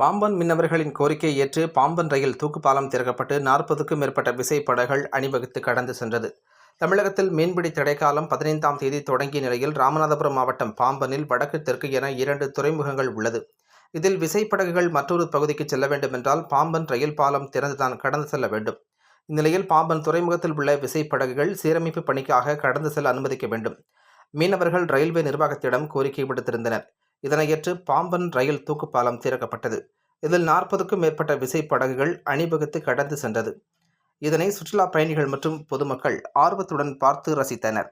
பாம்பன் மீனவர்களின் கோரிக்கையை ஏற்று பாம்பன் ரயில் தூக்குப்பாலம் திறக்கப்பட்டு நாற்பதுக்கும் மேற்பட்ட விசைப்படகுகள் அணிவகுத்து கடந்து சென்றது. தமிழகத்தில் மீன்பிடி தடைக்காலம் பதினைந்தாம் தேதி தொடங்கிய நிலையில் ராமநாதபுரம் மாவட்டம் பாம்பனில் வடக்கு தெற்கு என இரண்டு துறைமுகங்கள் உள்ளது. இதில் விசைப்படகுகள் மற்றொரு பகுதிக்கு செல்ல வேண்டுமென்றால் பாம்பன் ரயில் பாலம் திறந்துதான் கடந்து செல்ல வேண்டும். இந்நிலையில் பாம்பன் துறைமுகத்தில் உள்ள விசைப்படகுகள் சீரமைப்பு பணிக்காக கடந்து செல்ல அனுமதிக்க வேண்டும். மீனவர்கள் ரயில்வே நிர்வாகத்திடம் கோரிக்கை விடுத்திருந்தனர். இதனையேற்று பாம்பன் ரயில் தூக்குப்பாலம் திறக்கப்பட்டது. இதில் நாற்பதுக்கும் மேற்பட்ட விசைப்படகுகள் அணிவகுத்து கடந்து சென்றது. இதனை சுற்றுலா பயணிகள் மற்றும் பொதுமக்கள் ஆர்வத்துடன் பார்த்து ரசித்தனர்.